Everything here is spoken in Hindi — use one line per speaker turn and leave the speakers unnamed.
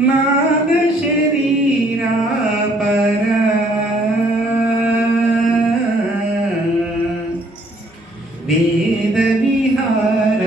नाद शरीरा पर। वेद विहार